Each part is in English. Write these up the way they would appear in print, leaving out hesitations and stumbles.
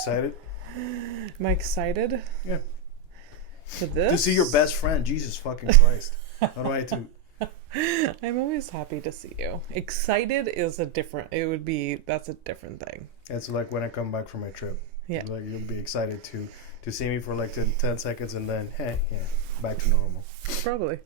excited? Am I excited? Yeah. For this? To see your best friend. Jesus fucking Christ. How do I do? I'm always happy to see you. Excited is that's a different thing. It's like when I come back from my trip. Yeah. Like you'll be excited to see me for like 10 seconds and then, hey, yeah, back to normal. Probably.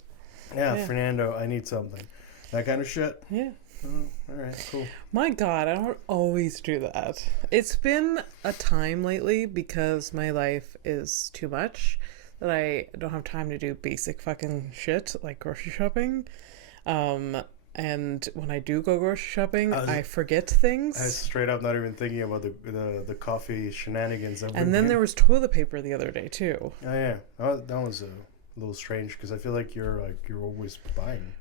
Yeah, Fernando, I need something. That kind of shit? Yeah. Oh, all right, cool. My God, I don't always do that. It's been a time lately because my life is too much that I don't have time to do basic fucking shit like grocery shopping. And when I do go grocery shopping, I forget things. I was straight up not even thinking about the coffee shenanigans. And then there was toilet paper the other day too. Oh yeah, that was a little strange because I feel like you're always buying.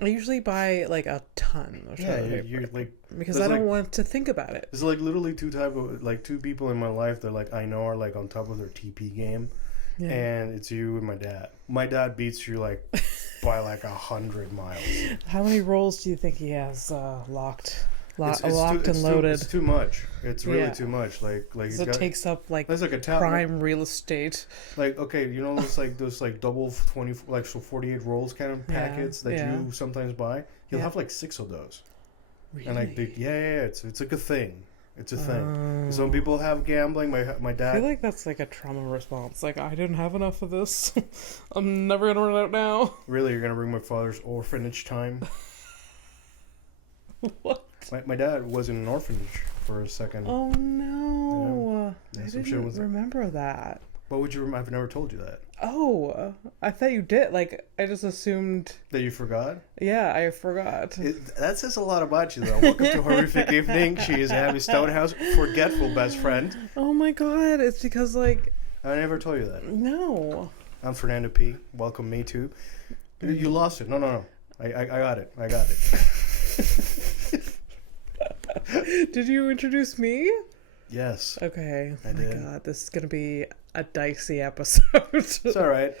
I usually buy like a ton of toilet paper. You're like, because I don't want to think about it. There's like literally two people in my life that like I know are like on top of their TP game, and it's you and my dad. My dad beats you like by like 100 miles. How many rolls do you think he has locked and loaded? It's too much. It's really too much. Like it takes up like prime real estate. Like okay, you know those double 20 like 48 rolls kind of packets that you sometimes buy. He'll have like 6 of those. Really? And like it's like a thing. It's a thing. Some people have gambling. My dad. I feel like that's like a trauma response. Like I didn't have enough of this. I'm never gonna run out now. Really, you're gonna bring my father's orphanage time? What? My dad was in an orphanage for a second. Oh no! Yeah, I didn't remember that. What would you? I've never told you that. Oh, I thought you did. Like I just assumed that you forgot. Yeah, I forgot. That says a lot about you, though. Welcome to Horrific Evening. She is Abby Stonehouse, forgetful best friend. Oh my God! It's because like I never told you that. No. I'm Fernando P. Welcome me too. You lost it. No. I got it. I got it. Did you introduce me? Yes. Okay. I did. My God, this is gonna be a dicey episode. It's all right.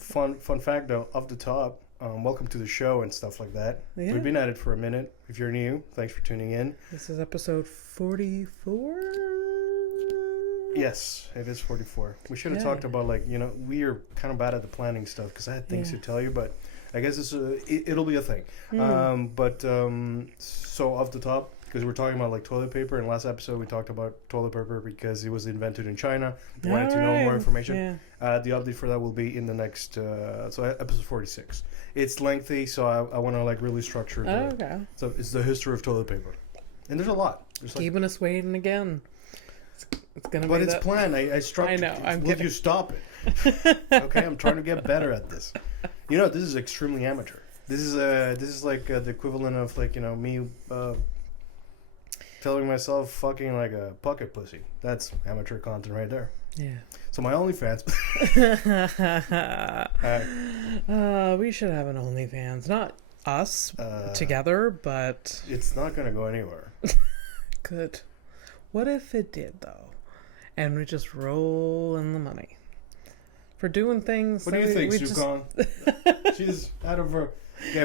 Fun fact though, off the top. Welcome to the show and stuff like that. Yeah. We've been at it for a minute. If you're new, thanks for tuning in. This is episode 44. Yes, it is 44. We should have talked about we are kind of bad at the planning stuff because I had things to tell you, but I guess it'll be a thing. So off the top, because we're talking about like toilet paper, and last episode we talked about toilet paper because it was invented in China. Wanted to know more information. Yeah. The update for that will be in the next episode 46. It's lengthy, so I want to like really structure it. Okay. So it's the history of toilet paper, and there's a lot. Keeping us waiting again. It's gonna but it's planned. I structured. I know. Will you stop it? Okay, I'm trying to get better at this. You know, this is extremely amateur. This is like the equivalent of like me telling myself fucking like a pocket pussy. That's amateur content right there. Yeah. So my OnlyFans. We should have an OnlyFans, not us together, but it's not gonna go anywhere. Good. What if it did though, and we just roll in the money for doing things? What do you think, Sukon? She's out of her. Yeah,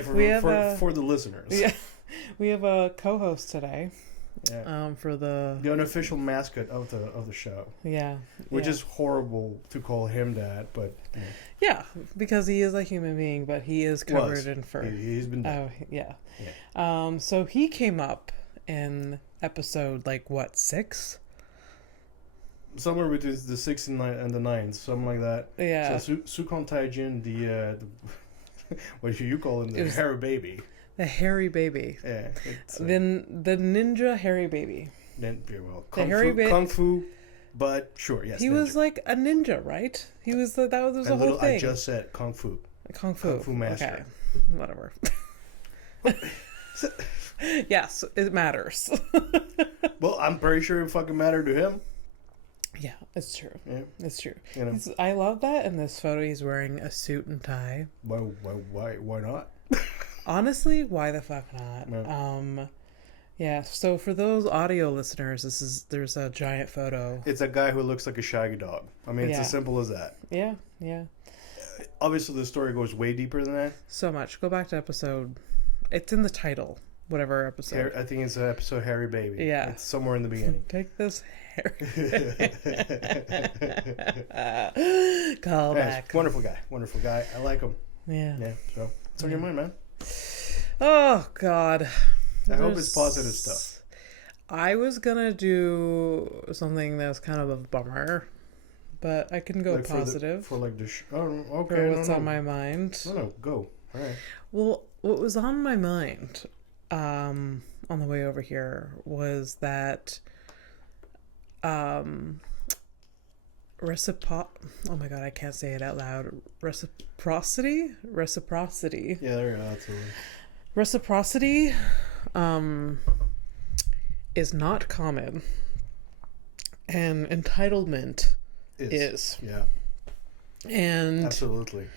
for the listeners. Yeah, we have a co-host today. Yeah. For the unofficial mascot of the show. Yeah. Which is horrible to call him that, but. Yeah, because he is a human being, but he is covered in fur. He's been dead. Oh yeah. So he came up in episode 6? Somewhere between the 6 and the 9, something like that. Yeah. So Sukon Taijin, the what should you call him? The hairy baby. The hairy baby. Yeah. Then the ninja hairy baby. Then kung fu, but sure, yes. He was like a ninja, right? He was that was the whole thing. I just said kung fu. Kung fu master. Okay. Whatever. Yes, it matters. Well, I'm pretty sure it fucking mattered to him. Yeah, it's true. Yeah, it's true. I love that in this photo. He's wearing a suit and tie. Why not? Honestly, why the fuck not? No. Yeah. So for those audio listeners, there's a giant photo. It's a guy who looks like a shaggy dog. I mean, it's as simple as that. Yeah. Yeah. Obviously, the story goes way deeper than that. So much. Go back to episode. It's in the title. whatever episode. I think it's episode Harry Baby. Yeah. It's somewhere in the beginning. Take this Harry. Call back. Wonderful guy. I like him. Yeah. Yeah. So what's on your mind, man? Oh God. I hope it's positive stuff. I was gonna do something that was kind of a bummer, but I can go positive. For like the okay. For what's on my mind? No, go. All right. Well, what was on my mind, on the way over here was that, oh my God, I can't say it out loud. Reciprocity. Yeah, there you go. That's it. Reciprocity, is not common, and entitlement is. Yeah. And absolutely,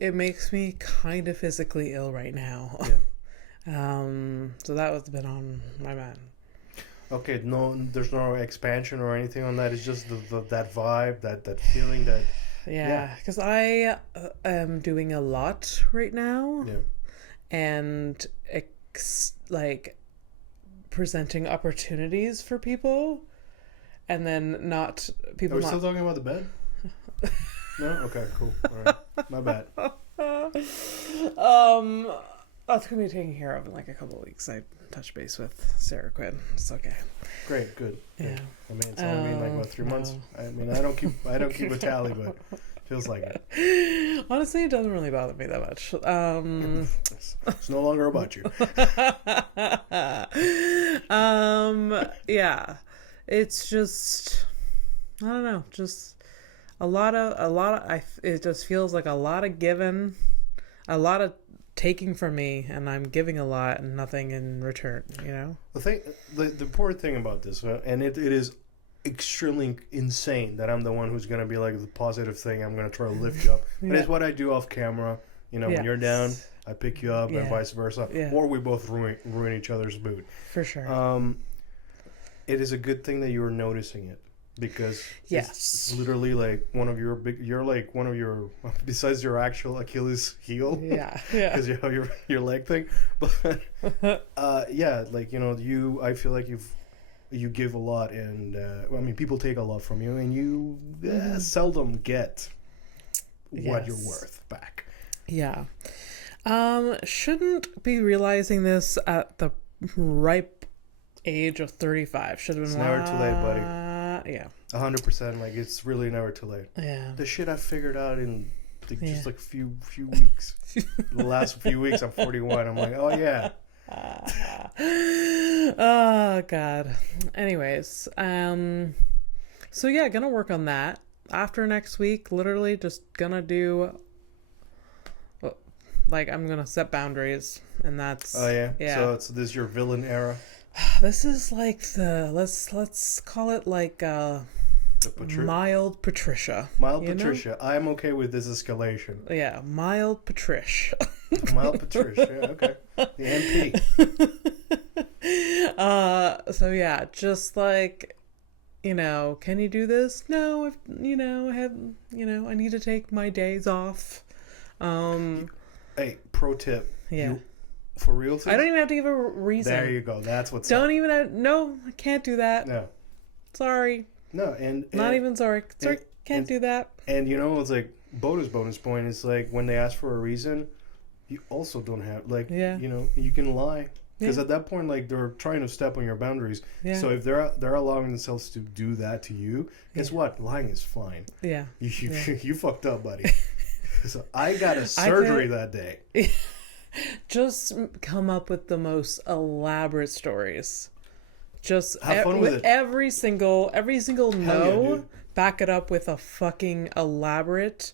it makes me kind of physically ill right now. Yeah. So that was been on my mind. Okay, there's no expansion or anything on that. It's just that vibe, that feeling that. Yeah, because I am doing a lot right now. Yeah. And like presenting opportunities for people, and then not people. Are we still talking about the bed? No? Okay, cool. All right. My bad. That's gonna be taken care of in like a couple of weeks. I touch base with Sarah Quinn. It's okay. Great, good. Yeah. I mean, it's only been like what 3 months. I mean, I don't keep a tally, but feels like it. Honestly, it doesn't really bother me that much. It's no longer about you. Yeah, it's just, I don't know, just a lot of it just feels like a lot of giving, a lot of taking from me, and I'm giving a lot and nothing in return, you know? The important thing about this, and it is extremely insane that I'm the one who's going to be like the positive thing. I'm going to try to lift you up. But it's what I do off camera. You know, when you're down, I pick you up and vice versa. Yeah. Or we both ruin each other's mood. For sure. It is a good thing that you're noticing it. Because it's literally like one of your besides your actual Achilles heel, because you have your leg thing, but like, you know, I feel like you give a lot, and I mean, people take a lot from you, and you seldom get what you're worth back. Yeah. Shouldn't be realizing this at the ripe age of 35. Should have been. It's never too late, buddy. Yeah. 100%. Like, it's really never too late. Yeah. The shit I figured out in just like a few weeks. The last few weeks, I'm 41. I'm like, oh yeah. Oh God. Anyways, so yeah, gonna work on that after next week. Literally, just gonna do. Like, I'm gonna set boundaries, and that's. Oh yeah. So this is your villain era. This is like let's call it like mild Patricia. Mild Patricia. Know? I'm okay with this escalation. Yeah, mild Patricia. Mild Patricia. Okay. The MP. So yeah, just like, you know, can you do this? No, I need to take my days off. Hey, pro tip. Yeah. For real thing? I don't even have to give a reason. There you go. That's what's Don't up. Even have... No, I can't do that. No. Sorry. No, and not even sorry. Sorry, can't do that. And you know, it's like bonus point. It's like when they ask for a reason, you also don't have, like, you know, you can lie. Because at that point, like, they're trying to step on your boundaries. Yeah. So if they're allowing themselves to do that to you, guess what? Lying is fine. Yeah. You fucked up, buddy. So I got a surgery that day. Just come up with the most elaborate stories. Just have fun with it. Every single no, back it up with a fucking elaborate,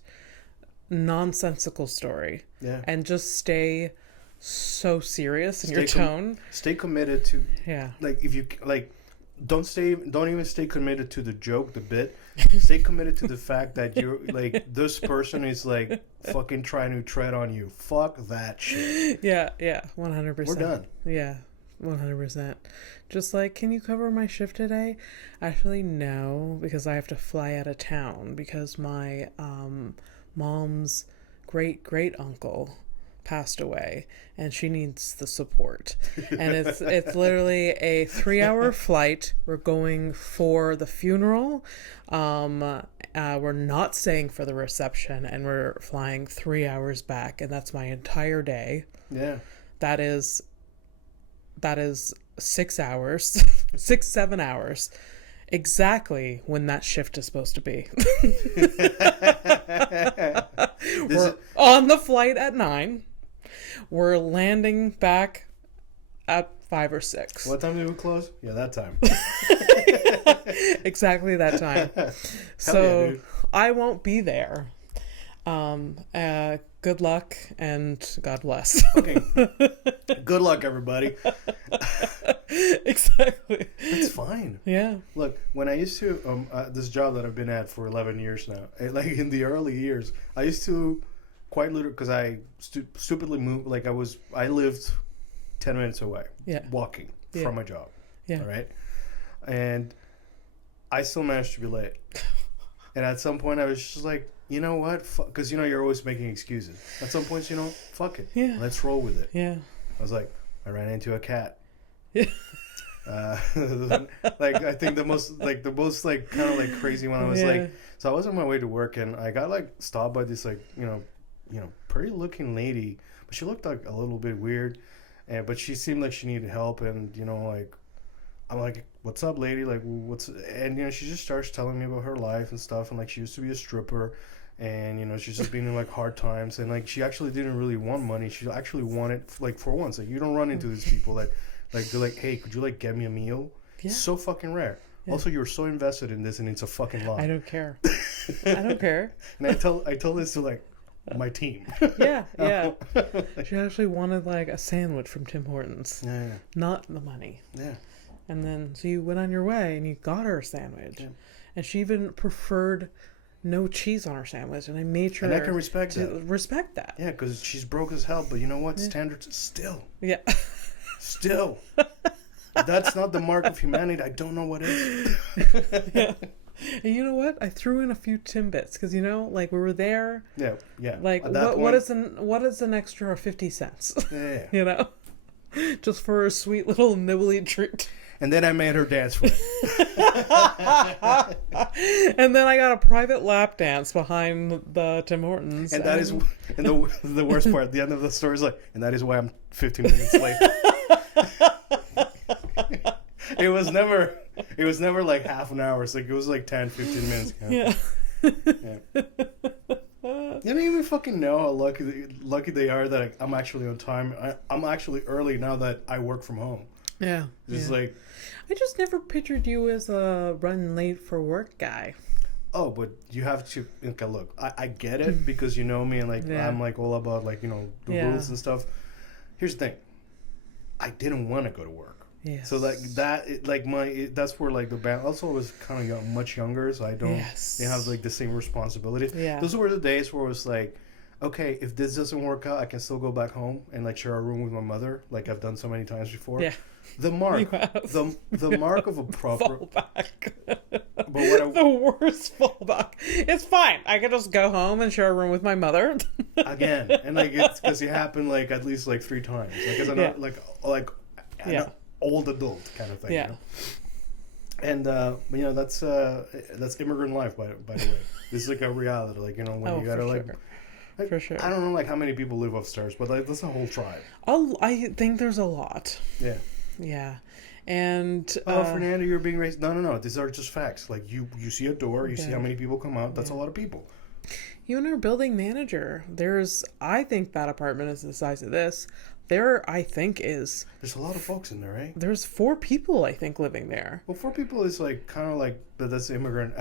nonsensical story. Yeah. And just stay so serious in your tone. Stay committed to. Yeah. Like, if you like, don't even stay committed to the joke, the bit. Stay committed to the fact that you're like, this person is like fucking trying to tread on you. Fuck that shit. Yeah, 100%. We're done. Yeah, 100%. Just like, can you cover my shift today? Actually, no, because I have to fly out of town because my mom's great uncle passed away, and she needs the support. And it's literally a 3-hour flight. We're going for the funeral. We're not staying for the reception, and we're flying 3 hours back, and that's my entire day. Yeah. That is 6 hours, 7 hours. Exactly when that shift is supposed to be. We're on the flight at 9. We're landing back at 5 or 6. What time did we close? Yeah, that time. Exactly that time. So yeah, I won't be there. Good luck and God bless. Okay. Good luck, everybody. Exactly. It's fine. Yeah. Look, when I used to this job that I've been at for 11 years now, like in the early years, I used to quite literally, because I stupidly moved. Like I lived 10 minutes away, walking from my job. Yeah. All right, and I still managed to be late. And at some point, I was just like, you know what? Because you're always making excuses. At some points, fuck it. Yeah. Let's roll with it. Yeah. I was like, I ran into a cat. Yeah. Like I think the most kind of like crazy one. I was like, so I was on my way to work and I got like stopped by this like pretty looking lady, but she looked like a little bit weird, but she seemed like she needed help, and like I'm like, what's up, lady? Like, what's... And, she just starts telling me about her life and stuff. And, like, she used to be a stripper. And, she's just been in, like, hard times. And, like, she actually didn't really want money. She actually wanted, like, for once. Like, you don't run into these people that, like, they're like, hey, could you, like, get me a meal? Yeah. It's so fucking rare. Yeah. Also, you're so invested in this, and it's a fucking lie. I don't care. I don't care. And I tell this to, like, my team. Yeah. She actually wanted, like, a sandwich from Tim Hortons. Yeah. Not the money. Yeah. And then, so you went on your way and you got her a sandwich. Yeah. And she even preferred no cheese on her sandwich. And I made sure. And I can respect that. Yeah, because she's broke as hell. But you know what? Yeah. Standards still. Yeah. Still. That's not the mark of humanity. I don't know what is. Yeah. And you know what? I threw in a few Timbits because like we were there. Yeah. Like what is an extra 50 cents? Yeah. Just for a sweet little nibbly treat. And then I made her dance for it. And then I got a private lap dance behind the Tim Hortons. And that is, and the worst part, the end of the story is like, and that is why I'm 15 minutes late. It was never like half an hour. It's like, it was like 10, 15 minutes. Yeah. You don't even fucking know how lucky they are that I'm actually on time. I'm actually early now that I work from home. Yeah. Just like... I just never pictured you as a run late for work guy. Oh, but you have to... Okay, look, I get it because you know me and like I'm like all about like, the rules and stuff. Here's the thing. I didn't want to go to work. Yes. So like that, that's where like the band. Also, I was kind of much younger, so I don't have like the same responsibilities. Yeah. Those were the days where it was like, okay, if this doesn't work out, I can still go back home and like share a room with my mother, like I've done so many times before. Yeah. The mark, the mark of a proper fallback. But the worst fallback. It's fine. I can just go home and share a room with my mother. Again, and like it's because it happened like at least like 3 times. Like as an old adult kind of thing. Yeah. And but that's immigrant life by the way. This is like a reality. Like when you gotta like. For sure. I don't know like how many people live upstairs, but like that's a whole tribe. I think there's a lot. Yeah. Yeah. And Fernando, you're being racist. No. These are just facts. Like you see a door, you see how many people come out. That's a lot of people. You and our building manager. I think that apartment is the size of this. I think is. There's a lot of folks in there, right? There's 4 people, I think, living there. Well, 4 people is like kind of like, but that's immigrant.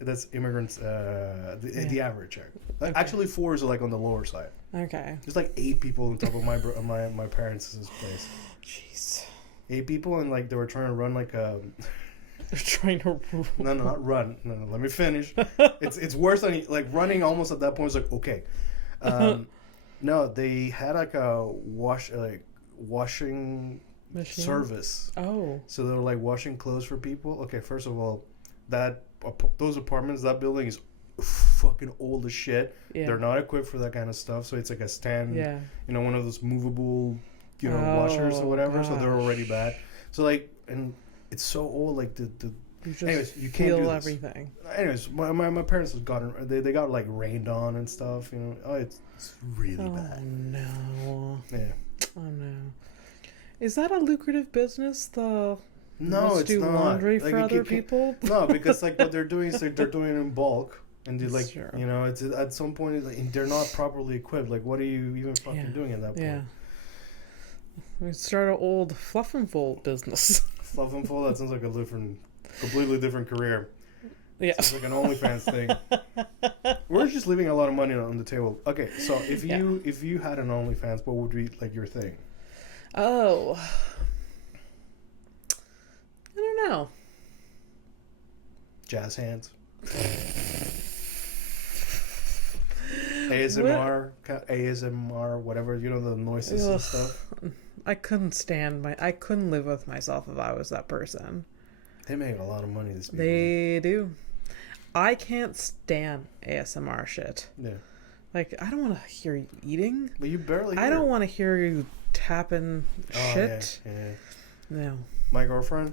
That's immigrants. The average. Okay. Actually, 4 is like on the lower side. Okay. There's like 8 people on top of my parents' place. Jeez. 8 people, and like they were trying to run like a. They're trying to. No, not run. No, let me finish. It's worse than like running. Almost at that point, it's like okay. No, they had like a washing machine service. Oh. So they were like washing clothes for people. Okay, first of all, those apartments, that building is fucking old as shit. Yeah. They're not equipped for that kind of stuff, so it's like a stand, Yeah. you know, one of those movable, you know, washers or whatever. Gosh. So they're already bad. So like, and it's so old. Like the You just anyways, you feel can't do this. everything. Anyways, my parents have gotten they got like rained on and stuff. You know, oh, it's really bad. Oh no. Yeah. Oh no. Is that a lucrative business? No, it's do not. laundry Like, for you other can't- people? No, because like what they're doing is like they're doing it in bulk, and they like Sure. you know it's at some point like, they're not properly equipped. Like, what are you even fucking doing at that point? Yeah. We start an old fluff and fold business. Fluff and fold. That sounds like a completely different career. Yeah. Sounds like an OnlyFans thing. We're just leaving a lot of money on the table. Okay, so if you had an OnlyFans, what would be like your thing? Oh. I don't know. Jazz hands. ASMR, whatever, you know, the noises and stuff. I couldn't live with myself if I was that person. They make a lot of money, these people. They do. I can't stand ASMR shit. Yeah. Like, I don't want to hear you eating. But you barely I don't want to hear you tapping shit. Yeah. No. My girlfriend,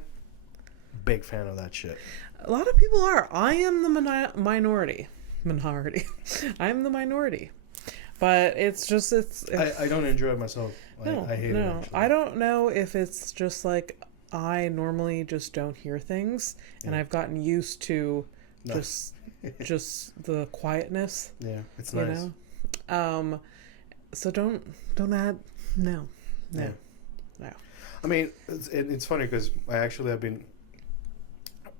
big fan of that shit. A lot of people are. I am the minority. I'm the minority. But it's just, I don't enjoy it myself. No, I hate it. Actually. I don't know if it's just like I normally just don't hear things, and I've gotten used to just the quietness. Yeah, it's nice. You know? So don't add. No. I mean, it's funny because I actually have been.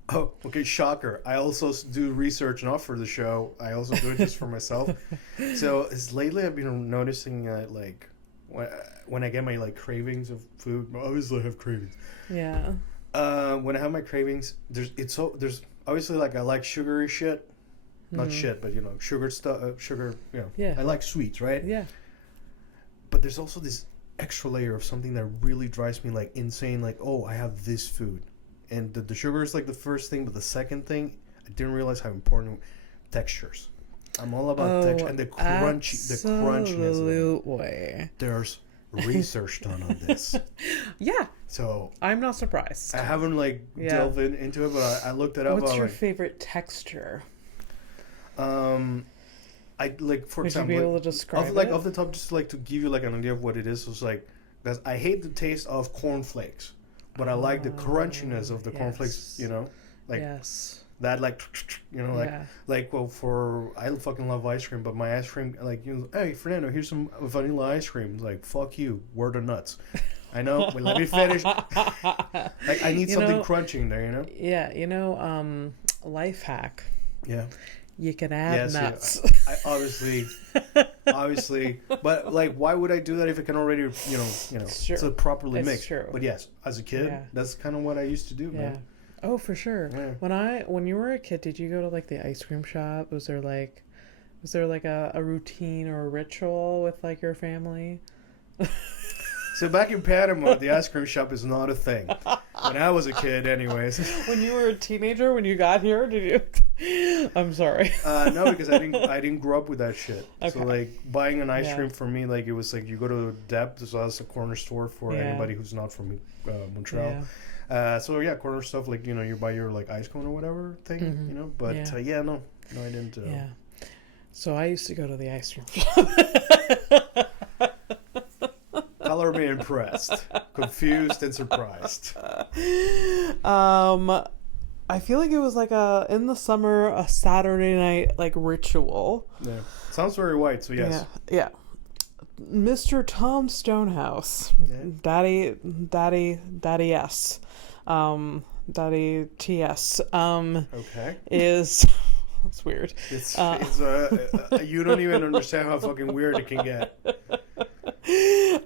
Oh, okay, shocker. I also do research not for the show. I also do it just for myself. So lately I've been noticing that like when I get my like cravings of food, obviously I have cravings. Yeah. When I have my cravings, there's obviously like I like sugary shit. Not shit, but you know, sugar stuff, sugar, you know. Yeah. I like sweets, right? Yeah. But there's also this extra layer of something that really drives me like insane, like, oh, I have this food. And the sugar is like the first thing, but the second thing, I didn't realize how important textures. I'm all about texture and the crunchiness. Absolutely. There's research done on this. Yeah. So I'm not surprised. I haven't like delved into it, but I looked it up. What's your favorite texture? I like for example, would you be able to describe it? Like off the top, just like to give you like an idea of what it is. So it's like, because I hate the taste of cornflakes. But I like the crunchiness of the cornflakes, you know, like that, like, you know, like well, I fucking love ice cream, but my ice cream, like, you know, hey Fernando, here's some vanilla ice cream. Like, fuck you, word of nuts. I know, but let me finish. Like, I need something crunchy in there, you know. Yeah, you know, life hack. Yeah. You can add nuts. I obviously, but like, why would I do that if it can already, you know, it's properly mixed? True. But yes, as a kid, that's kind of what I used to do, man. Oh, for sure. Yeah. When you were a kid, did you go to like the ice cream shop? Was there like a routine or a ritual with like your family? So back in Panama, the ice cream shop is not a thing. When I was a kid, anyways. When you were a teenager, when you got here, did you? I'm sorry. No, because I didn't grow up with that shit. Okay. So like buying an ice cream for me, like it was like you go to Dep, so that's a corner store for anybody who's not from Montreal. Yeah. So yeah, corner stuff like, you know, you buy your like ice cone or whatever thing, you know. But no, I didn't. Yeah. So I used to go to the ice cream shop. Color me impressed, confused, and surprised. I feel like it was like in the summer, a Saturday night like ritual. Yeah, sounds very white. So yes. Yeah. Mr. Tom Stonehouse, Daddy S, Daddy TS. Okay. Is. It's weird. It's you don't even understand how fucking weird it can get. You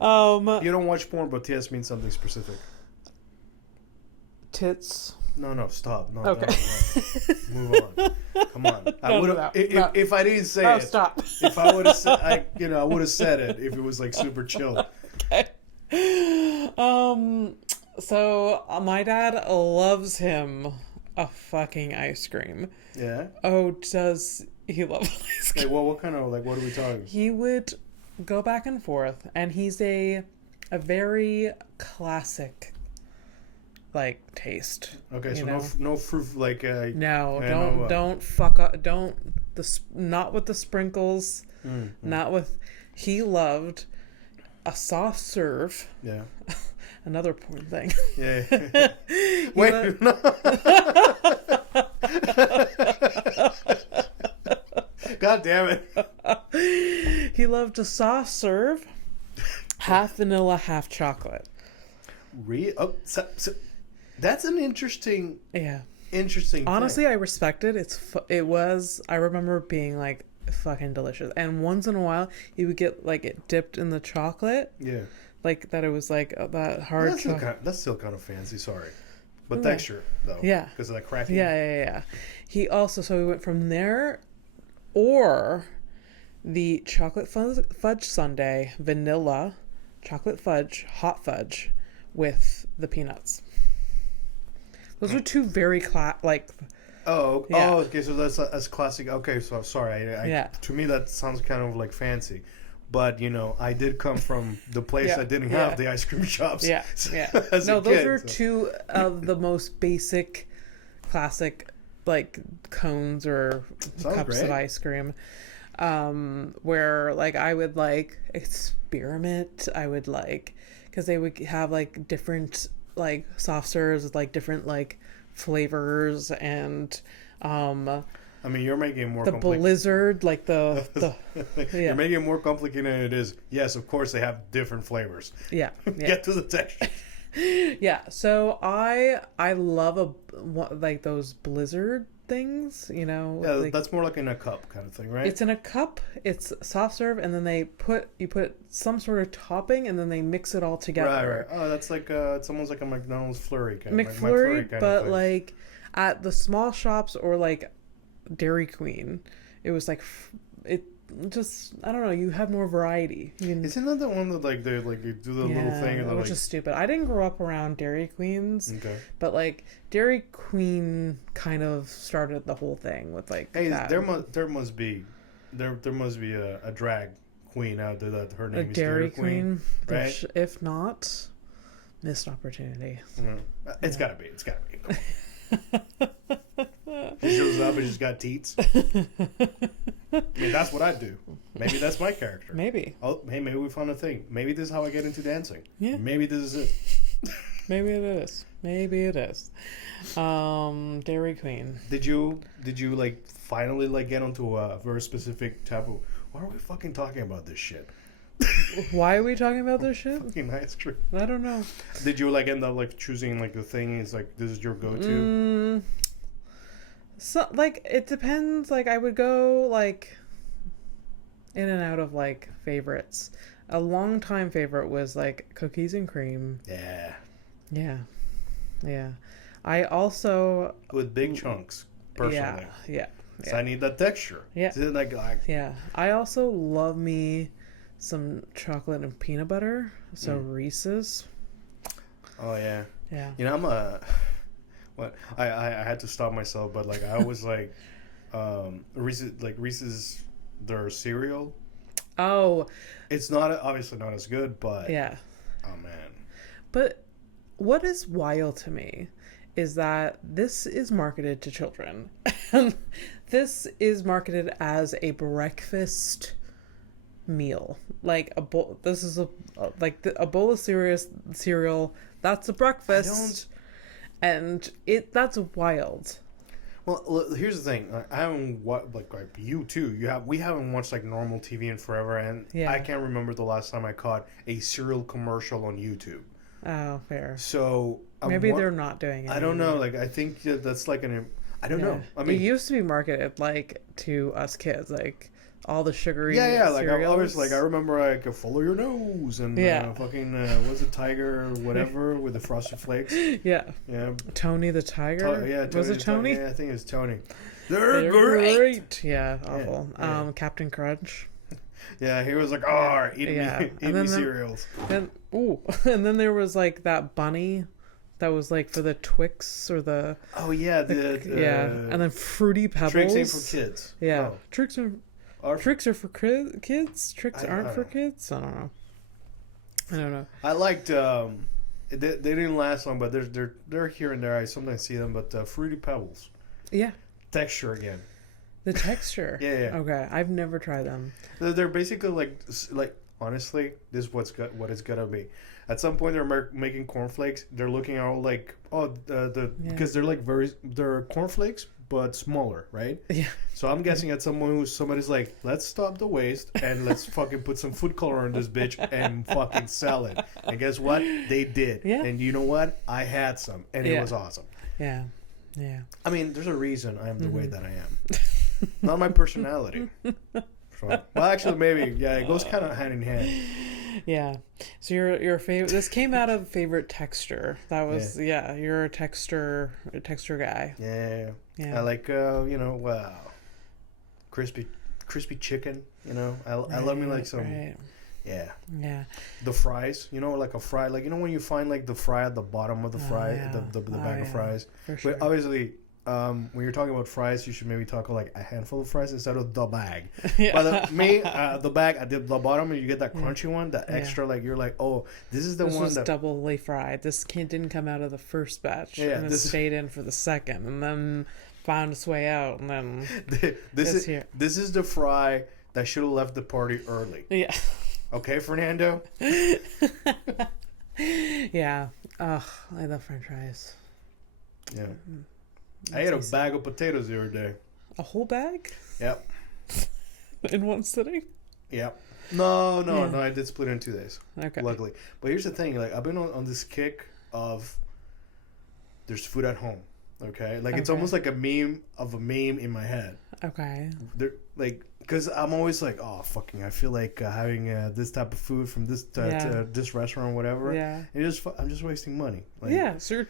don't watch porn, but TS means something specific. Tits. No, stop. No, okay. No. Move on. Come on. I would have if I didn't say it. Stop. If I would have said, I would have said it if it was like super chill. Okay. So my dad loves him a fucking ice cream. Yeah. Oh, does He loved ice cream. Like, well, what kind of, like, what are we talking? He would go back and forth, and he's a very classic, like, taste. Okay, so no fruit, like... no, don't fuck up, not with the sprinkles, not with... He loved a soft serve. Yeah. Another porn thing. Yeah. Wait, no. God damn it. He loved a soft serve, half vanilla, half chocolate. That's an interesting... Yeah. Interesting Honestly, thing. I respect it. I remember being like fucking delicious. And once in a while, you would get like it dipped in the chocolate. Yeah. Like that it was like that hard chocolate. That's still kind of fancy, sorry. But texture, though. Yeah. Because of that cracking. Yeah. He also, so we went from there, or the chocolate fudge sundae, vanilla, chocolate fudge, hot fudge with the peanuts. Those are two very okay, so that's classic. Okay, so sorry. To me, that sounds kind of like fancy. But, I did come from the place that didn't have the ice cream shops. Yeah. Those are two of the most basic, classic, like, cones or cups of ice cream. Where, like, I would, like, experiment. I would, like, because they would have, like, different, like, soft serves with, like, different, like, flavors and... I mean, you're making it more complicated. The blizzard, like the You're making it more complicated than it is. Yes, of course, they have different flavors. Yeah. Get to the texture. Yeah, so I love like those blizzard things, Yeah, like, that's more like in a cup kind of thing, right? It's in a cup. It's soft serve, and then you put some sort of topping, and then they mix it all together. Right. Oh, that's like it's almost like a McDonald's flurry kind of McFlurry, kind but of thing. like at the small shops or like Dairy Queen, it was like it just, I don't know, you have more variety. Isn't that the one that like they like you do the little thing and which is stupid. I didn't grow up around Dairy Queens, but like Dairy Queen kind of started the whole thing with like that. there must be a drag queen out there that her name is Dairy Queen, right? If not, missed opportunity. It's gotta be. She shows up and she's got teats. I mean, that's what I do. Maybe that's my character. Maybe. Oh, hey, maybe we found a thing. Maybe this is how I get into dancing. Yeah. Maybe this is it. Maybe it is. Dairy Queen. Did you like finally like get onto a very specific type of... Why are we fucking talking about this shit? Why are we talking about this shit? Fucking ice cream. I don't know. Did you like end up like choosing like the thing? It's like this is your go-to. So like it depends. Like I would go like in and out of like favorites. A long time favorite was like cookies and cream. Yeah. I also with big chunks personally. Yeah. So I need that texture. Yeah. So like yeah. I also love me some chocolate and peanut butter. So Reese's. Oh yeah. Yeah. I'm a... What I had to stop myself, but like I was like, Reese's their cereal. Oh. It's not obviously not as good, but yeah. Oh man. But what is wild to me is that this is marketed to children. This is marketed as a breakfast meal, like a bowl. This is a bowl of cereal. That's a breakfast, and that's wild. Well, here's the thing. I haven't like you too. We haven't watched like normal TV in forever, and I can't remember the last time I caught a cereal commercial on YouTube. Oh, fair. So maybe they're not doing it. I don't know. Like I think that's like I don't know. I mean, it used to be marketed like to us kids, like all the sugary. Yeah. Like cereals. I was like, I remember like follow your nose and fucking was it Tiger or whatever with the Frosted Flakes? Yeah. Yeah. Tony the Tiger. Was it Tony? Yeah, I think it was Tony. They're great. Yeah, awful. Yeah. Captain Crunch. Yeah, he was like, eat me cereals. And then there was like that bunny that was like for the Twix or the. Oh yeah, and then Fruity Pebbles. Tricks ain't for kids. Yeah, oh. Tricks are for kids. Tricks aren't for kids. I don't know. I liked. They didn't last long, but they're here and there. I sometimes see them, but Fruity Pebbles. Yeah. Texture again. The texture. Yeah. Okay, I've never tried them. They're basically like honestly, this is what it's gonna be. At some point, they're making cornflakes. They're looking out like because they're like they're cornflakes but smaller, right? Yeah. So I'm guessing at some point somebody's like, let's stop the waste and let's fucking put some food color on this bitch and fucking sell it. And guess what? They did. Yeah. And you know what? I had some and it was awesome. Yeah. Yeah. I mean, there's a reason I am the way that I am. Not my personality. Well, actually, maybe. Yeah, it goes kind of hand in hand. Yeah. So your favorite. This came out of favorite texture. That was you're a texture guy. Yeah. Yeah. I like crispy chicken. You know, I love me like some. Right. Yeah. Yeah. The fries, like a fry, like when you find like the fry at the bottom of the the bag of fries. For sure. But obviously, when you're talking about fries, you should maybe talk like a handful of fries instead of the bag. Yeah. But the bag at the bottom, you get that crunchy one, that extra, like you're like, oh, this is the one that doubly fried. This didn't come out of the first batch, and it stayed in for the second, and then found its way out, and then this is the fry that should have left the party early. Yeah. Okay, Fernando. Yeah. Ugh, I love French fries. Yeah. I ate a bag of potatoes the other day. A whole bag? Yep. In one sitting? Yep. No, I did split it in 2 days. Okay. Luckily. But here's the thing, like I've been on this kick of there's food at home. Okay? Like it's almost like a meme in my head. Okay. They're like, because I'm always like, oh fucking, I feel like having this type of food from this this restaurant or whatever. Yeah. And I'm just wasting money. Like, yeah. So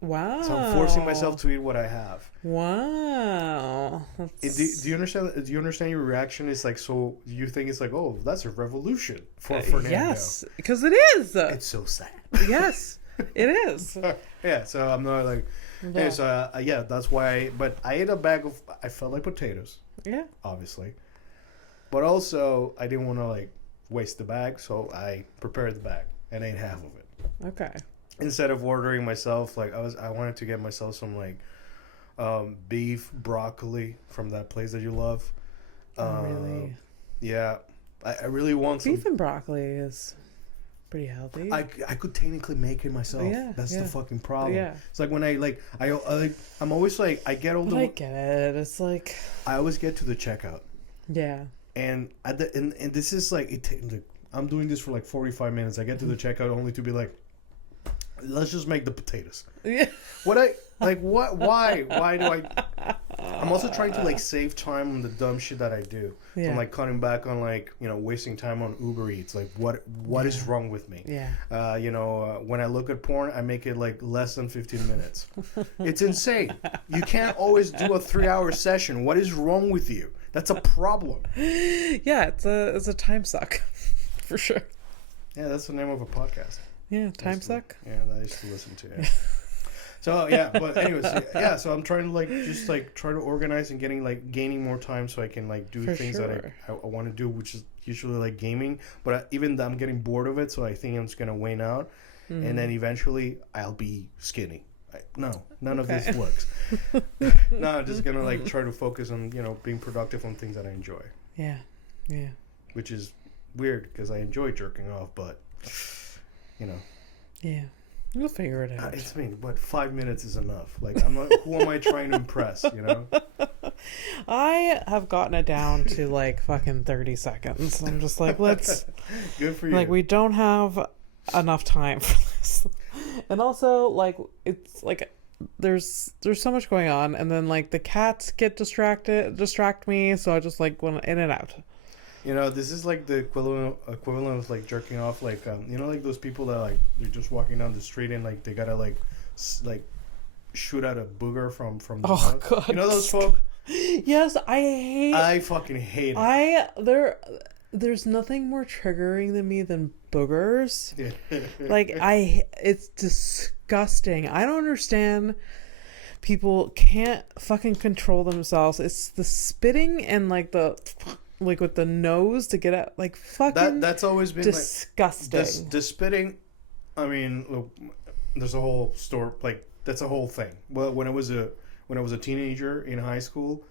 wow. So I'm forcing myself to eat what I have. Wow. Do you understand? Do you understand your reaction? Is like, so you think it's like, oh, that's a revolution for Fernando. Yes, because it is. It's so sad. Yes, it is. Yeah. So I'm not like. Yeah. Hey, so that's why. But I ate a bag of. I felt like potatoes. Yeah. Obviously. But also, I didn't want to like waste the bag, so I prepared the bag and ate half of it. Okay. Instead of ordering myself, like I wanted to get myself some like beef broccoli from that place that you love. Really? Yeah, I really want some. Beef and broccoli is pretty healthy. I could technically make it myself. Yeah, that's the fucking problem. Yeah. It's like when I'm always like I get all the. I get it. It's like I always get to the checkout. Yeah. And and this is like I'm doing this for like 45 minutes. I get to the checkout only to be like, let's just make the potatoes. Yeah. Why do I? I'm also trying to like save time on the dumb shit that I do. Yeah. So I'm like cutting back on like wasting time on Uber Eats. Like what is wrong with me? Yeah. When I look at porn, I make it like less than 15 minutes. It's insane. You can't always do a 3-hour session. What is wrong with you? That's a problem. Yeah, it's a time suck, for sure. Yeah, that's the name of a podcast. Yeah, time suck. Yeah, that I used to listen to. Yeah. So yeah, but anyways, yeah. So I'm trying to like just like try to organize and gaining more time so I can like do things that I want to do, which is usually like gaming. But even I'm getting bored of it, so I think I'm just gonna wane out, and then eventually I'll be skinny. None of this works. No, I'm just gonna like try to focus on being productive on things that I enjoy. Yeah. Which is weird because I enjoy jerking off, but Yeah, we'll figure it out. It's me, but 5 minutes is enough. Like I'm not. Who am I trying to impress? I have gotten it down to like fucking 30 seconds. I'm just like, let's. Good for you. Like we don't have enough time for this. And also, like, it's like there's so much going on, and then like the cats distract me, so I just like went in and out. This is like the equivalent of like jerking off, like like those people that like they're just walking down the street and like they gotta like shoot out a booger from the mouth. God. Those folk? Yes, I fucking hate it. there's nothing more triggering than me than boogers. Like, it's disgusting. I don't understand. People can't fucking control themselves. It's the spitting and like with the nose to get out, like fucking. That's always been disgusting. Like, the spitting. I mean, look, there's a whole story. Like, that's a whole thing. Well, when I was a teenager in high school,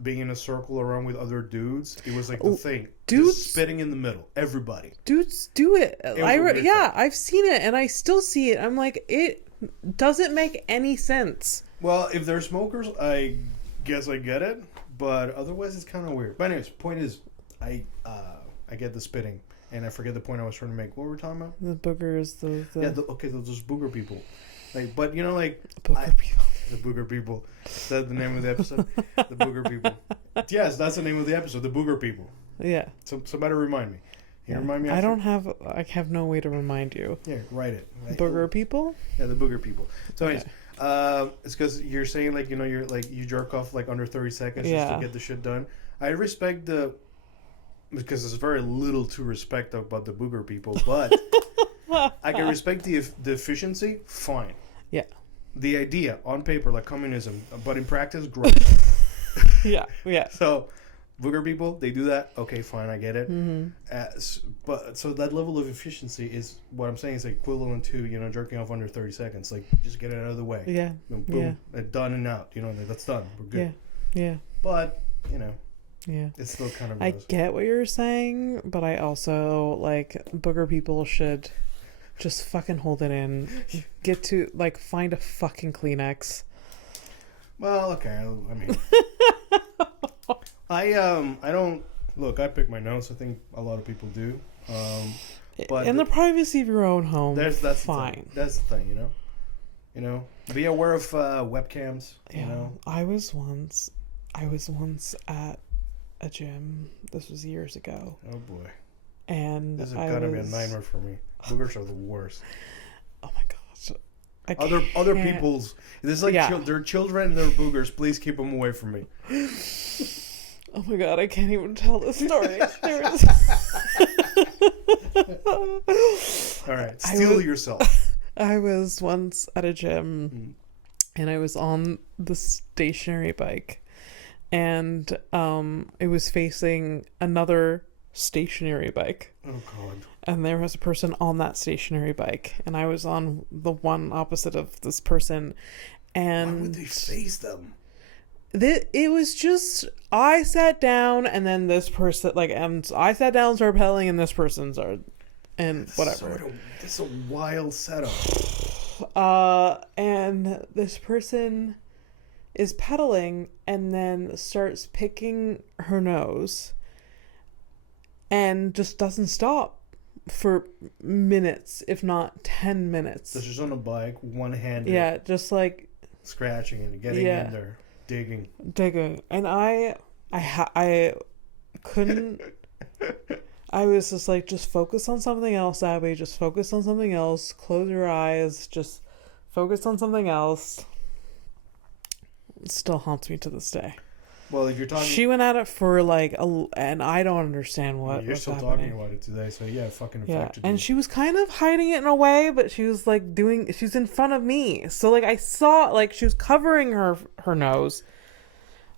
being in a circle around with other dudes, it was like the thing. Dudes just spitting in the middle. Everybody. Dudes do it. I've seen it, and I still see it. I'm like, it doesn't make any sense. Well, if they're smokers, I guess I get it, but otherwise it's kind of weird. But anyways, point is, I get the spitting, and I forget the point I was trying to make. What were we talking about? The boogers, those booger people. Like, but you know, like booger people. The booger people. Is that the name of the episode? The booger people. Yes, that's the name of the episode. The booger people. Yeah. So somebody remind me. Can you remind me? I have no way to remind you. Yeah, write it. Booger people? Yeah, the booger people. So anyways, it's because you're saying, like, you know, you're like, you jerk off like under 30 seconds just to get the shit done. I respect because there's very little to respect about the booger people, but I can respect the efficiency. Fine. Yeah. The idea on paper, like communism, but in practice, gross. Yeah. So, booger people, they do that. Okay, fine, I get it. Mm-hmm. But so that level of efficiency is what I'm saying is equivalent to, you know, jerking off under 30 seconds. Like, just get it out of the way. Yeah. Boom, done and out. You know, that's done. We're good. Yeah. But, you know, yeah, it's still kind of. I get what you're saying, but I also like booger people should just fucking hold it in. Get to like find a fucking Kleenex. Well, okay. I mean, I don't look. I pick my nose. I think a lot of people do. But in the privacy of your own home, that's fine. That's the thing, you know. Be aware of webcams. Yeah, you know. I was once at a gym. This was years ago. Oh boy. And this is gonna be a nightmare for me. Boogers are the worst. Oh my gosh. Other people's. This is like they're children and they're boogers. Please keep them away from me. Oh my god, I can't even tell the story. All right, steal yourself. I was once at a gym, and I was on the stationary bike, and it was facing another stationary bike. Oh god. And there was a person on that stationary bike, and I was on the one opposite of this person. And why would they face them? It was just, I sat down, and then this person, like, and I sat down, started pedaling, and this person started, and whatever. This is a wild setup. And this person is pedaling, and then starts picking her nose, and just doesn't stop for minutes, if not 10 minutes. So she's on a bike, one-handed. Yeah, just like scratching and getting in there. Digging, and I couldn't. I was just like, just focus on something else, Abby. Just focus on something else. Close your eyes. Just focus on something else. It still haunts me to this day. Well, if you're talking, she went at it for like and I don't understand what. You're still talking about it today, so yeah, fucking affected and you. she was kind of hiding it in a way, but she was like she's in front of me, so like I saw, like, she was covering her nose.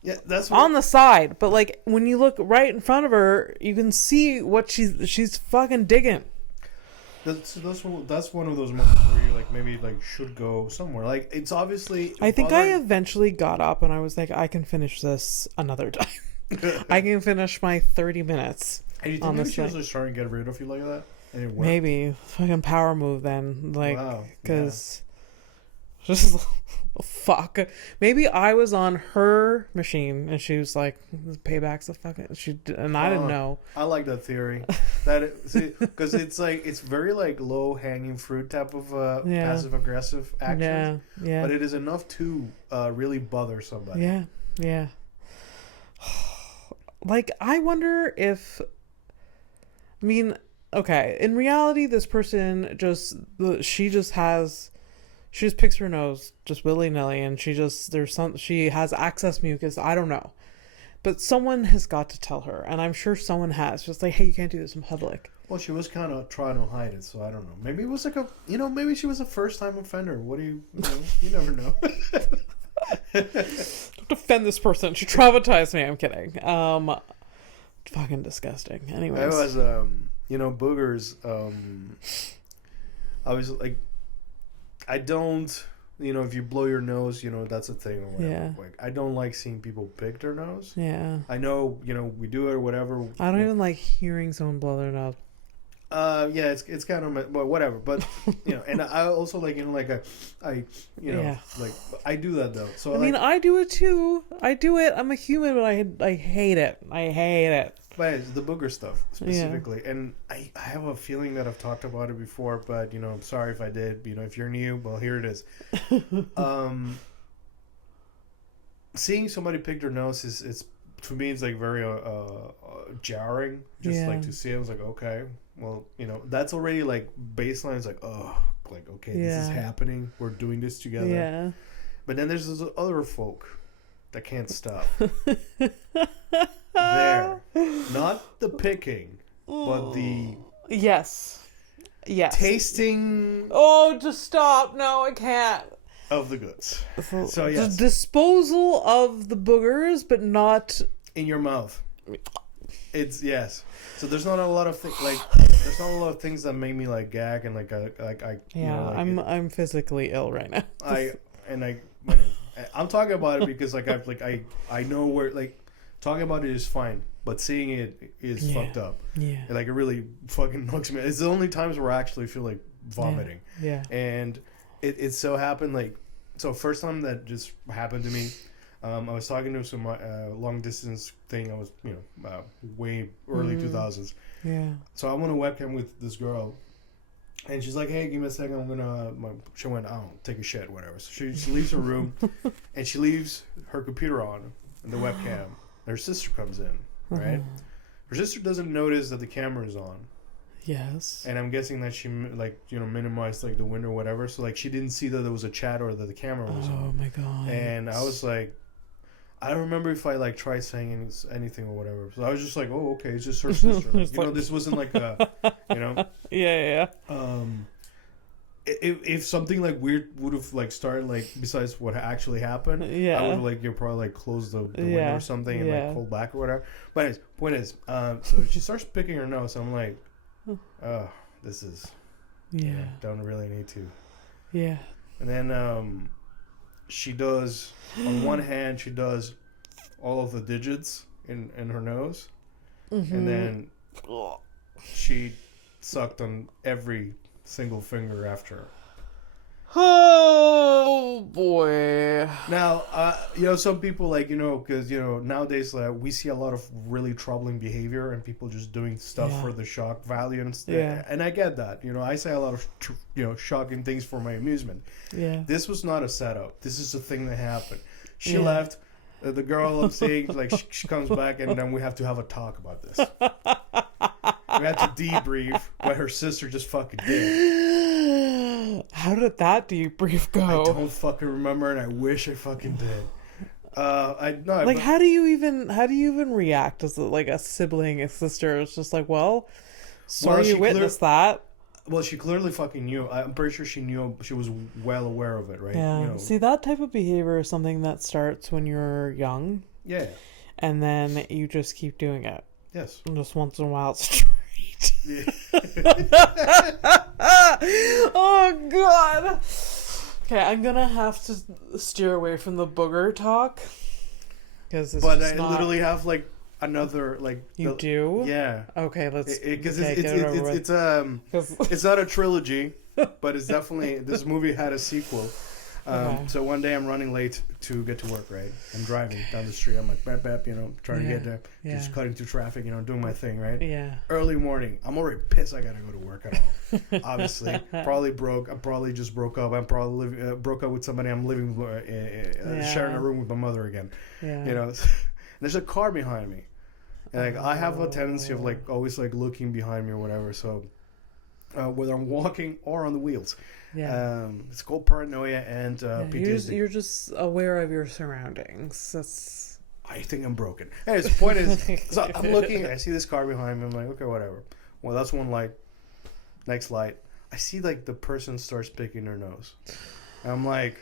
Yeah, that's on the side, but like when you look right in front of her, you can see what she's fucking digging. That's one of those moments where you like maybe like should go somewhere. Like, it's obviously. I think I eventually got up and I was like, I can finish this another time. I can finish my 30 minutes. And you think maybe she was just trying to get rid of you like that? And it worked? Maybe fucking power move then, like, because just fuck. Maybe I was on her machine and she was like, "Payback's a fucking." I didn't know. I like that theory. Because it's like it's very like low hanging fruit type of passive aggressive action. Yeah. But it is enough to really bother somebody. Yeah. Like, I wonder if. I mean, okay. In reality, this person she just picks her nose just willy-nilly, and she has excess mucus. I don't know. But someone has got to tell her, and I'm sure someone has. Just like, hey, you can't do this in public. Well, she was kind of trying to hide it, so I don't know. Maybe it was like maybe she was a first-time offender. What do you know? You never know. Don't defend this person. She traumatized me. I'm kidding. Fucking disgusting. Anyways. I was, boogers, I was like, I don't, if you blow your nose, that's a thing or whatever. Yeah. Like, I don't like seeing people pick their nose. Yeah. I know, we do it or whatever. I don't even like hearing someone blow their nose. Yeah, it's kind of, but whatever. But and I also like I do that though. So I mean, I do it too. I do it. I'm a human, but I hate it. I hate it. But it's the booger stuff specifically, and I have a feeling that I've talked about it before. But I'm sorry if I did. If you're new, well, here it is. Seeing somebody pick their nose is to me it's like very jarring. Just like to see it, I was like, okay. Well, that's already like baseline. It's like, oh, like, okay, this is happening. We're doing this together. Yeah. But then there's those other folk that can't stop. There. Not the picking, but the... Yes. Tasting... Oh, just stop. No, I can't. Of the goods. So, yes. The disposal of the boogers, but not... In your mouth. It's, yes. So there's not a lot of things that make me like gag and I'm physically ill right now. I'm talking about it because I know where talking about it is fine, but seeing it is fucked up. Yeah, and it really fucking knocks me. It's the only times where I actually feel like vomiting. Yeah. And it so happened first time that just happened to me. I was talking to some long distance thing. I was, way early 2000s. Yeah. So I'm on a webcam with this girl, and she's like, "Hey, give me a second. I'm gonna." She went, "I don't take a shit, whatever." So she leaves her room, and she leaves her computer on and the webcam. Her sister comes in, right? Her sister doesn't notice that the camera is on. Yes. And I'm guessing that she minimized the window or whatever. So she didn't see that there was a chat or that the camera was on. Oh my god. And I was like. I don't remember if I tried saying anything or whatever. So I was just like, "Oh, okay, it's just her sister." This wasn't Yeah. If something weird would have started besides what actually happened, I would have probably close the window or something and pull back or whatever. But anyways, point is, so she starts picking her nose. I'm like, "Oh, this is don't really need to." Yeah. And then she does, on one hand, she does all of the digits in her nose. Mm-hmm. And then she sucked on every single finger after. Oh, boy. Now, some people, because, nowadays we see a lot of really troubling behavior and people just doing stuff for the shock value. And I get that. I say a lot of, shocking things for my amusement. Yeah. This was not a setup. This is a thing that happened. She left. The girl I'm seeing, she comes back and then we have to have a talk about this. We had to debrief what her sister just fucking did. How did that debrief go? I don't fucking remember, and I wish I fucking did. How do you even react as a sibling, a sister? It's just sorry you witnessed that. Well, she clearly fucking knew. I'm pretty sure she knew. She was well aware of it, right? Yeah. See, that type of behavior is something that starts when you're young. Yeah. And then you just keep doing it. Yes. And just once in a while, it's straight. Yeah. Oh god. Okay, I'm gonna have to steer away from the booger talk because literally have another you do. Yeah. Okay, let's because it's not a trilogy, but it's definitely this movie had a sequel. Okay. So one day I'm running late to get to work, right? I'm driving down the street. I'm like, bap, bap, trying to get there. Just cutting through traffic, doing my thing, right? Yeah. Early morning. I'm already pissed I got to go to work at all. Obviously. Probably broke. I probably just broke up. I'm probably broke up with somebody. I'm living, sharing a room with my mother again. Yeah. There's a car behind me. And, I have a tendency of, always, looking behind me or whatever. So, whether I'm walking or on the wheels. Yeah. It's called paranoia and PTSD. You're just aware of your surroundings. I think I'm broken. Anyways, the point is, so I'm looking, I see this car behind me. I'm like, okay, whatever. Well, that's one light. Next light, I see like the person starts picking their nose. And I'm like,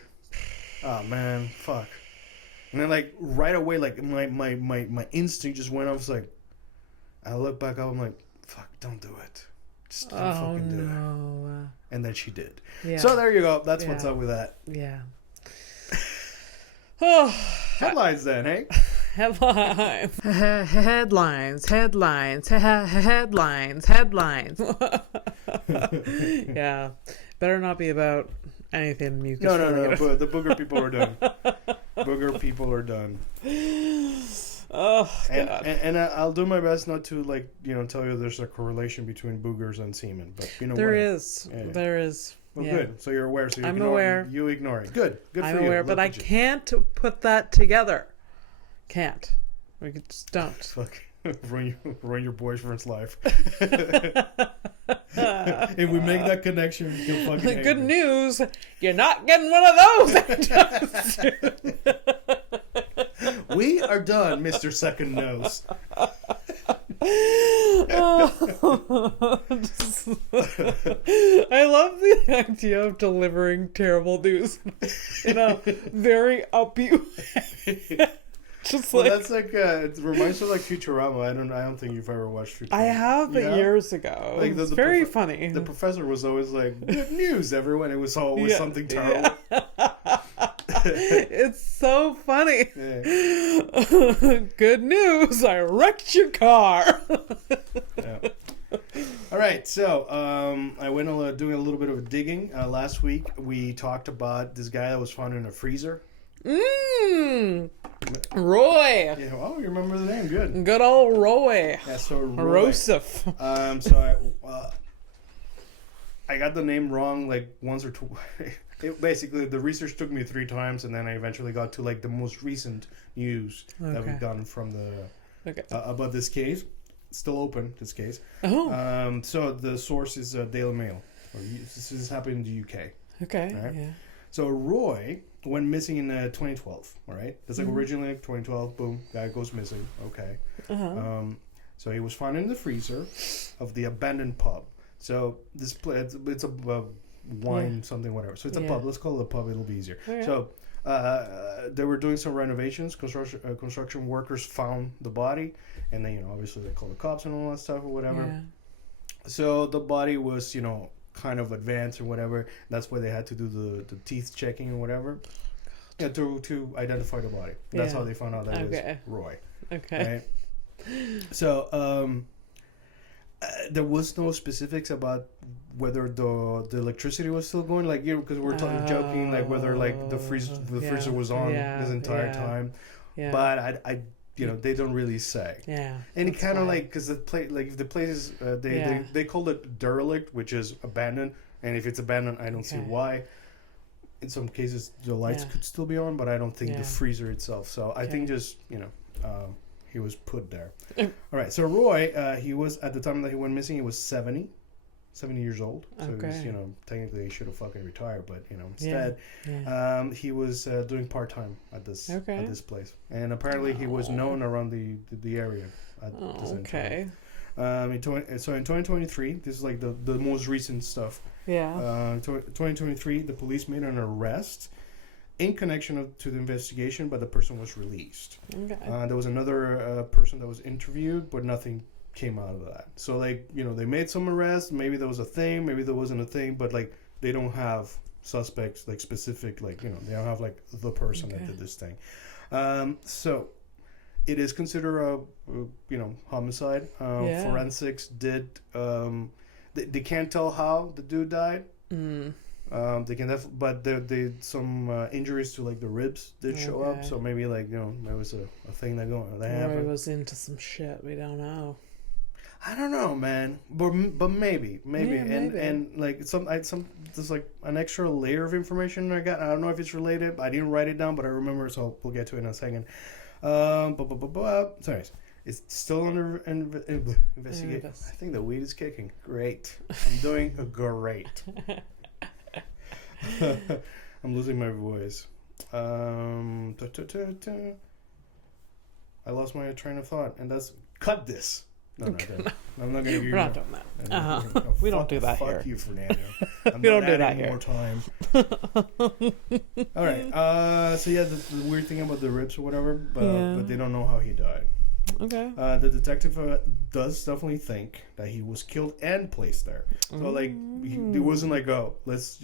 oh man, fuck. And then like right away, like my instinct just went off. It's like, I look back up. I'm like, fuck, don't do it. Just don't fucking do it. And then she did. Yeah. So there you go. That's what's up with that. Yeah. Headlines then, hey? Headlines. Headlines. Yeah. Better not be about anything mucus. No. But the booger people are done. Booger people are done. Oh, God. And I'll do my best not to, like, tell you there's a correlation between boogers and semen. But there is. Yeah. There is. Well, good. So you're aware. So I'm aware. You ignore it. Good. Good for you. I'm aware, but I can't put that together. Can't. We just don't. Fuck. Ruin your boyfriend's life. If we make that connection, you'll fucking hate Good me. News. You're not getting one of those anytime soon. We are done, Mr. Second Nose. I love the idea of delivering terrible news in a very upbeat way. Just well, that's like it reminds me of like Futurama. I don't think you've ever watched Futurama. I have, but years ago. Like it's very funny. The professor was always like, "Good news, everyone." It was always something terrible. Yeah. It's so funny. Yeah. Good news! I wrecked your car. Yeah. All right, so I went doing a little bit of digging. Last week we talked about this guy that was found in a freezer. Roy. Yeah, oh, you remember the name? Good. Good old Roy. Yeah, so Roy. Rosef. So I got the name wrong like once or two. Basically, the research took me 3 times, and then I eventually got to like the most recent news that we've gotten from the about this case. It's still open, this case. Oh. So the source is Daily Mail. This is happening in the UK. Okay. Right? Yeah. So Roy went missing in 2012. All right. That's like originally 2012. Boom, guy goes missing. Okay. So he was found in the freezer of the abandoned pub. So this place, it's a wine something whatever. So it's a pub. Let's call it a pub. It'll be easier. Okay. So they were doing some renovations. Construction workers found the body, and then obviously they called the cops and all that stuff or whatever. Yeah. So the body was kind of advanced or whatever. That's why they had to do the teeth checking or whatever. Yeah, to identify the body. That's how they found out that it was Roy. Okay. Right? So there was no specifics about whether the electricity was still going, like because we're joking like whether like the freezer was on this entire time. Yeah. But I they don't really say. Yeah. And it kind of like because the place like if the place is they call it derelict, which is abandoned, and if it's abandoned, I don't see why. In some cases, the lights could still be on, but I don't think the freezer itself. So I think just he was put there. All right. So Roy, he was at the time that he went missing. He was 70 years old. So he was, technically he should have fucking retired, but instead, he was doing part time at this place, and apparently he was known around the area at this time. So in 2023, this is like the most recent stuff. Yeah. 2023, the police made an arrest in connection to the investigation, but the person was released. Okay. There was another person that was interviewed, but nothing came out of that. So like they made some arrests. Maybe there was a thing, maybe there wasn't a thing, but like they don't have suspects like specific, like they don't have like the person that did this thing. So it is considered a homicide. Forensics did they can't tell how the dude died. They can but they some injuries to like the ribs did show up, so maybe like there was a thing that happened. Or was into some shit we don't know. I don't know, man, but maybe, and like some there's like an extra layer of information I got. I don't know if it's related. I didn't write it down, but I remember, so we'll get to it in a second. Sorry, it's still under investigation. I think the weed is kicking. Great, I'm doing great. I'm losing my voice. I lost my train of thought, and that's cut this. No, I'm not gonna give you. We're not doing that. We don't do that here. Fuck you, Fernando. We don't do that here. More time. All right. So yeah, the weird thing about the ribs or whatever, but they don't know how he died. Okay. The detective does definitely think that he was killed and placed there. So like, it wasn't like, oh, let's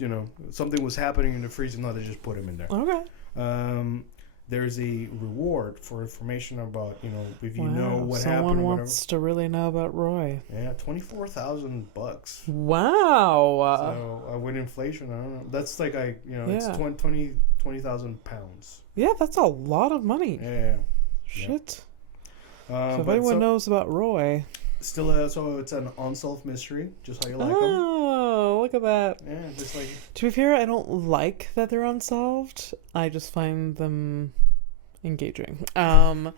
something was happening in the freezer. No, they just put him in there. Okay. There's a reward for information about if you know what happened. Someone wants to really know about Roy. Yeah, $24,000. Wow. So with inflation, I don't know. That's like it's 20,000 pounds. Yeah, that's a lot of money. Yeah. Shit. So if anyone knows about Roy. Still, so it's an unsolved mystery, just how you like them. Oh, look at that. Yeah, just like... To be fair, I don't like that they're unsolved. I just find them engaging. The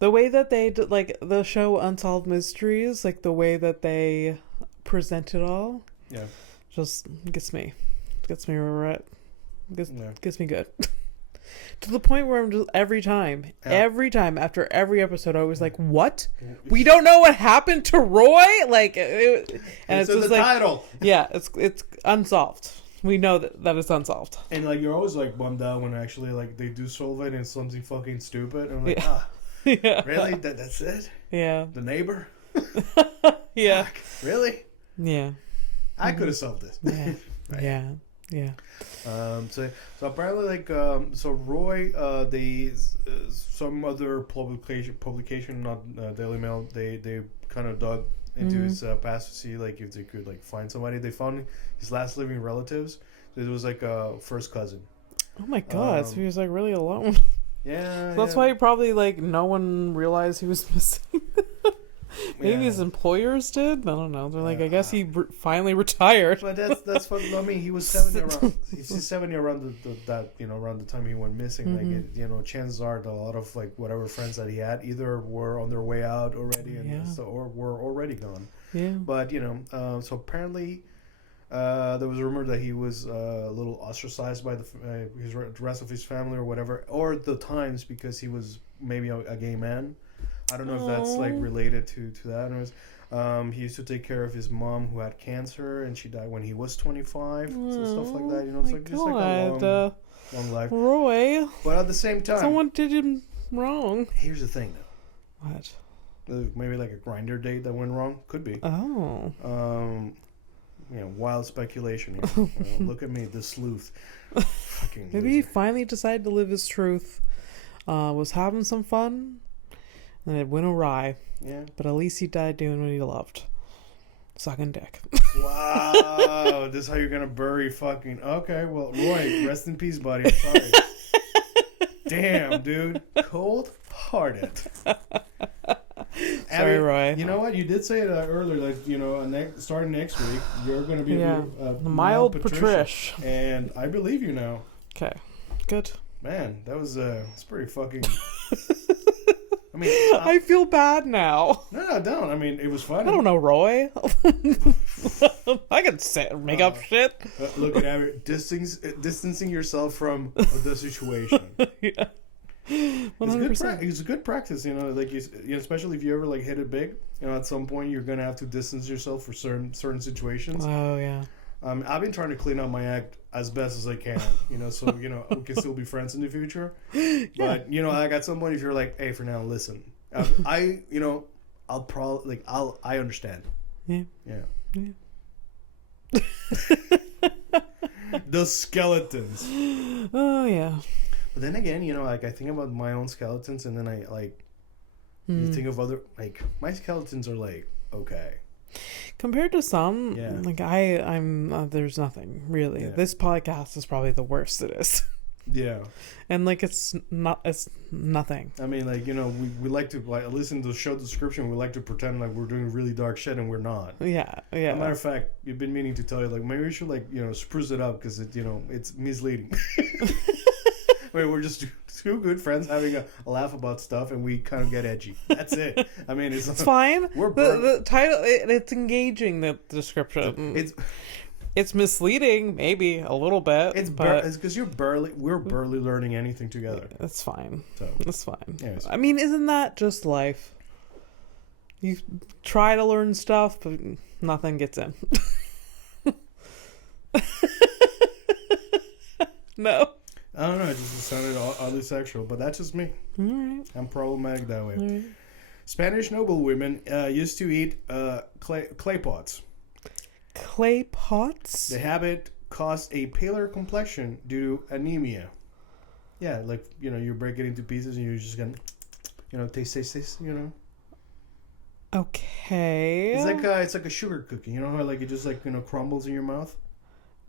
way that they did, like, the show Unsolved Mysteries, like, the way that they present it all, just gets me right. Gets me good. To the point where I'm just every time after every episode, I was like, "What? We don't know what happened to Roy." Like, and it's just the like, title. Yeah, it's unsolved. We know that it's unsolved. And like, you're always like bummed out when actually like they do solve it and it's something fucking stupid. And I'm like, yeah. Really? That's it? Yeah. The neighbor? Yeah. Fuck, really? Yeah. I could have solved this. Yeah. Right. Yeah. So apparently, like, so Roy, some other publication, not Daily Mail, they kind of dug into his past to see like if they could like find somebody. They found his last living relatives. It was like a first cousin. Oh my god! So he was like really alone. Yeah. So that's why probably like no one realized he was missing. Maybe his employers did. I don't know. They're like, I guess he finally retired. But that's what I mean. He was 70 around. He's 70 around around the time he went missing. Like chances are that a lot of like whatever friends that he had either were on their way out already or were already gone. Yeah. But so apparently, there was a rumor that he was a little ostracized by the rest of his family or whatever, or the Times because he was maybe a gay man. I don't know if that's like related to that. Anyways, he used to take care of his mom who had cancer, and she died when he was 25. So stuff like that, it's like just like a long life. Roy. But at the same time, someone did him wrong. Here's the thing, though. What? Maybe like a grinder date that went wrong. Could be. Oh. Wild speculation here. Look at me, the sleuth. Fucking maybe he finally decided to live his truth. Was having some fun. And it went awry. Yeah. But at least he died doing what he loved. Sucking dick. Wow. This is how you're going to bury fucking... Okay, well, Roy, rest in peace, buddy. I'm sorry. Damn, dude. Cold-hearted. Sorry, Roy. You know what? You did say it earlier, like, starting next week, you're going to be a mild Patricia. And I believe you now. Okay. Good. Man, that was it's pretty fucking... I mean, I feel bad now. No, don't. I mean, it was funny. I don't know, Roy. I can make up shit. Look at Abby, distancing yourself from the situation. Yeah. 100%. It's a good practice, like especially if you ever like hit it big. At some point you're gonna have to distance yourself for certain situations. Oh yeah. I've been trying to clean up my act as best as I can, so we can still be friends in the future. Yeah. But like at some point, if you're like, hey, for now, listen, I'll probably I understand. Yeah. The skeletons. Oh yeah. But then again, like I think about my own skeletons, and then I you think of other my skeletons are like okay. Compared to some, like I'm there's nothing really. Yeah. This podcast is probably the worst it is. Yeah. And like it's nothing. I mean, like we like to listen to the show description. We like to pretend like we're doing really dark shit, and we're not. Yeah. As a matter of fact, you've been meaning to tell you like maybe we should spruce it up because it's misleading. I mean, we're just two good friends having a laugh about stuff, and we kind of get edgy. That's it. I mean, it's fine. We're the title, it's engaging. The description. It's misleading, maybe a little bit. It's because we're barely learning anything together. That's fine. So that's fine. Anyways. I mean, isn't that just life? You try to learn stuff, but nothing gets in. No. I don't know. It just sounded oddly sexual, but that's just me. All right. I'm problematic that way. All right. Spanish noblewomen used to eat clay pots. Clay pots? The habit caused a paler complexion due to anemia. Yeah, like, you break it into pieces and you're just going to, taste, Okay. It's like a sugar cookie. You know how like it just like, crumbles in your mouth?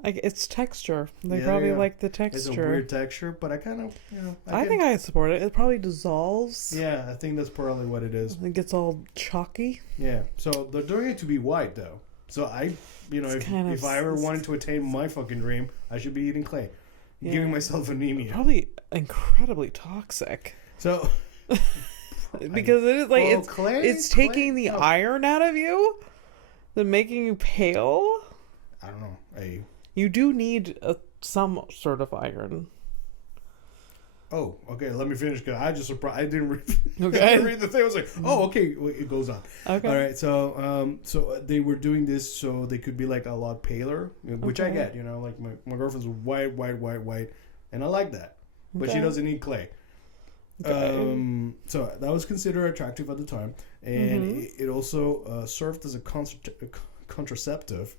It's texture. They probably like the texture. It's a weird texture, but I kind of, I think I support it. It probably dissolves. Yeah, I think that's probably what it is. It gets all chalky. Yeah, so they're doing it to be white, though. So I, if I ever wanted to attain my fucking dream, I should be eating clay. Yeah. Giving myself anemia. Probably incredibly toxic. So... because it is like, clay, it's taking the iron out of you, then making you pale. I don't know. You do need some sort of iron. Oh, okay. Let me finish. Cause I just surprised. I didn't read. Okay. I didn't read the thing. I was like, oh, okay. It goes on. Okay. All right. So they were doing this so they could be like a lot paler, which I get. Like my girlfriend's white, and I like that, but she doesn't eat clay. Okay. So that was considered attractive at the time, and it also served as a contraceptive.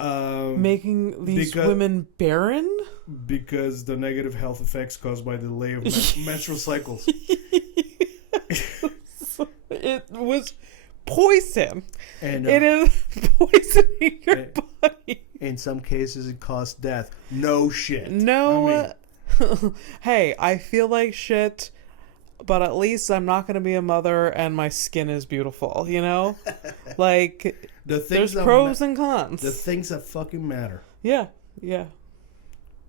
Making these women barren? Because the negative health effects caused by the delay of menstrual cycles. It was poison. And it is poisoning your body. In some cases, it caused death. No shit. No. Hey, I feel like shit, but at least I'm not going to be a mother and my skin is beautiful, Like, there's pros and cons. The things that fucking matter. Yeah.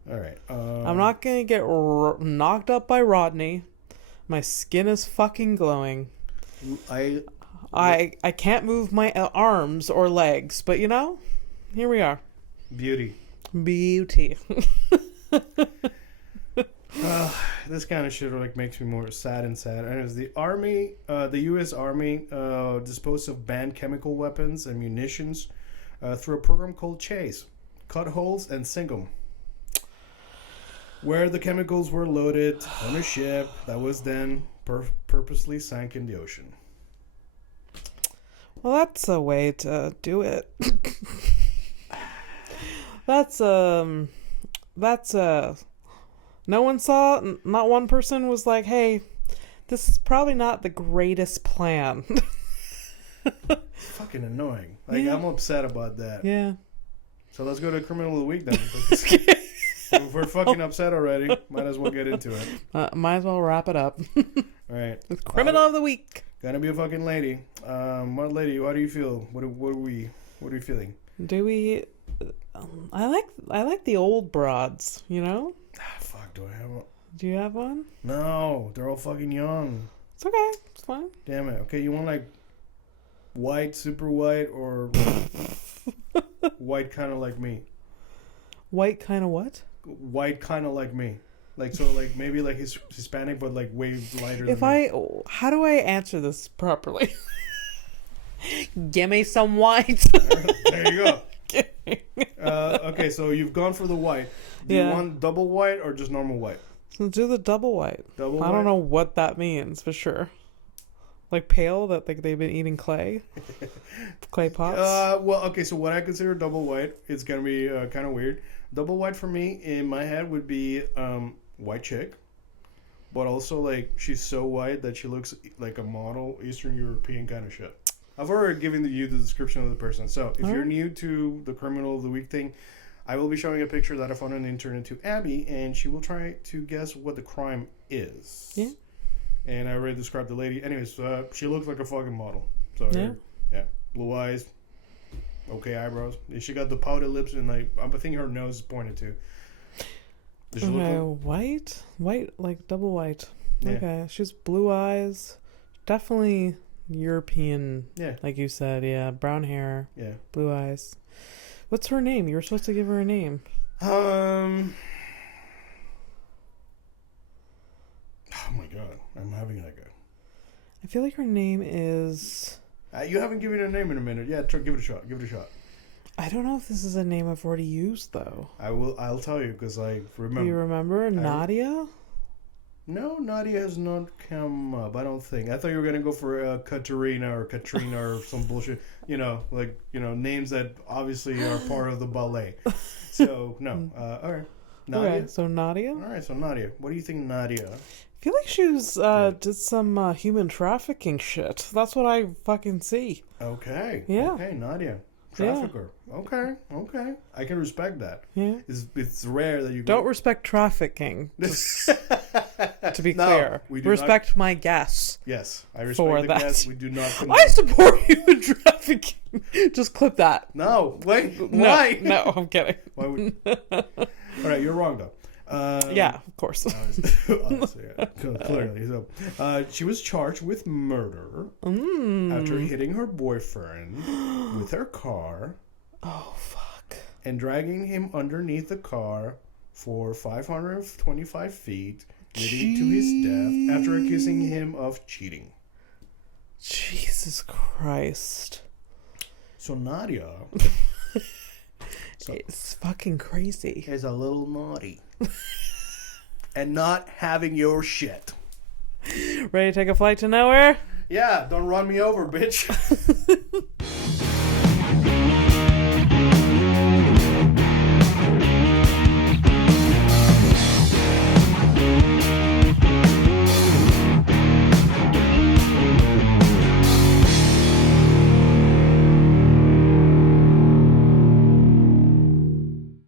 All right. I'm not going to get knocked up by Rodney. My skin is fucking glowing. I can't move my arms or legs, but here we are. Beauty. This kind of shit like makes me more sad and sad. And as the army, the U.S. Army disposed of banned chemical weapons and munitions through a program called Chase. Cut holes and sink them. Where the chemicals were loaded on a ship that was then purposely sank in the ocean. Well, that's a way to do it. That's no one saw, not one person was like, hey, this is probably not the greatest plan. It's fucking annoying. Like, I'm upset about that. Yeah. So let's go to Criminal of the Week then. If we're fucking upset already, might as well get into it. Might as well wrap it up. All right. Criminal of the Week. Gonna be a fucking lady. What lady? How do you feel? What are we feeling? Do we? I like the old broads. Fuck. Do I have one? Do you have one? No, they're all fucking young. It's okay. It's fine. Damn it. Okay, you want like white, super white, or white kind of like me? White kind of what? White kind of like me. Like, so like maybe like Hispanic, but like way lighter than me. How do I answer this properly? Give me some white. There you go. Okay, so you've gone for the white. Do you want double white or just normal white? So do the double white. I don't know what that means for sure. Like pale, that like they've been eating clay pots. Well, okay. So what I consider double white, it's gonna be kind of weird. Double white for me in my head would be white chick, but also like she's so white that she looks like a model, Eastern European kind of shit. I've already given you the description of the person. So if you're new to the Criminal of the Week thing, I will be showing a picture that I found on the internet to Abby, and she will try to guess what the crime is. Yeah. And I already described the lady. Anyways, she looks like a fucking model. So yeah, blue eyes, okay eyebrows. She got the pouted lips, and like I think her nose is pointed too. Does she look white, like double white. Yeah. Okay, she's blue eyes, definitely European. Yeah. Like you said, yeah. Brown hair. Yeah. Blue eyes. What's her name? You were supposed to give her a name. Oh my god, I'm having like a. I feel like her name is. You haven't given it a name in a minute. Yeah, give it a shot. Give it a shot. I don't know if this is a name I've already used though. I'll tell you because I remember. Do you remember Nadia? No, Nadia has not come up. I don't think. I thought you were gonna go for Katerina or Katrina or some bullshit. Names that obviously are part of the ballet. So no. All right. Nadia. Okay, so Nadia. All right, so Nadia. What do you think, Nadia? I feel like she was did some human trafficking shit. That's what I fucking see. Okay. Yeah. Okay, Nadia. Trafficker. Yeah. Okay. I can respect that. Yeah. It's rare that you don't respect trafficking. Just to be clear, we do respect my guess. Yes, I respect the guess. We do not. I support you in trafficking. Just clip that. No, wait. Why? No, I'm kidding. Why would? All right, you're wrong though. Yeah, of course. Honestly, yeah, clearly. So, she was charged with murder after hitting her boyfriend with her car. Oh, fuck. And dragging him underneath the car for 525 feet, leading to his death after accusing him of cheating. Jesus Christ. So Nadia... it's fucking crazy. Is a little naughty. And not having your shit. Ready to take a flight to nowhere? Yeah, don't run me over, bitch.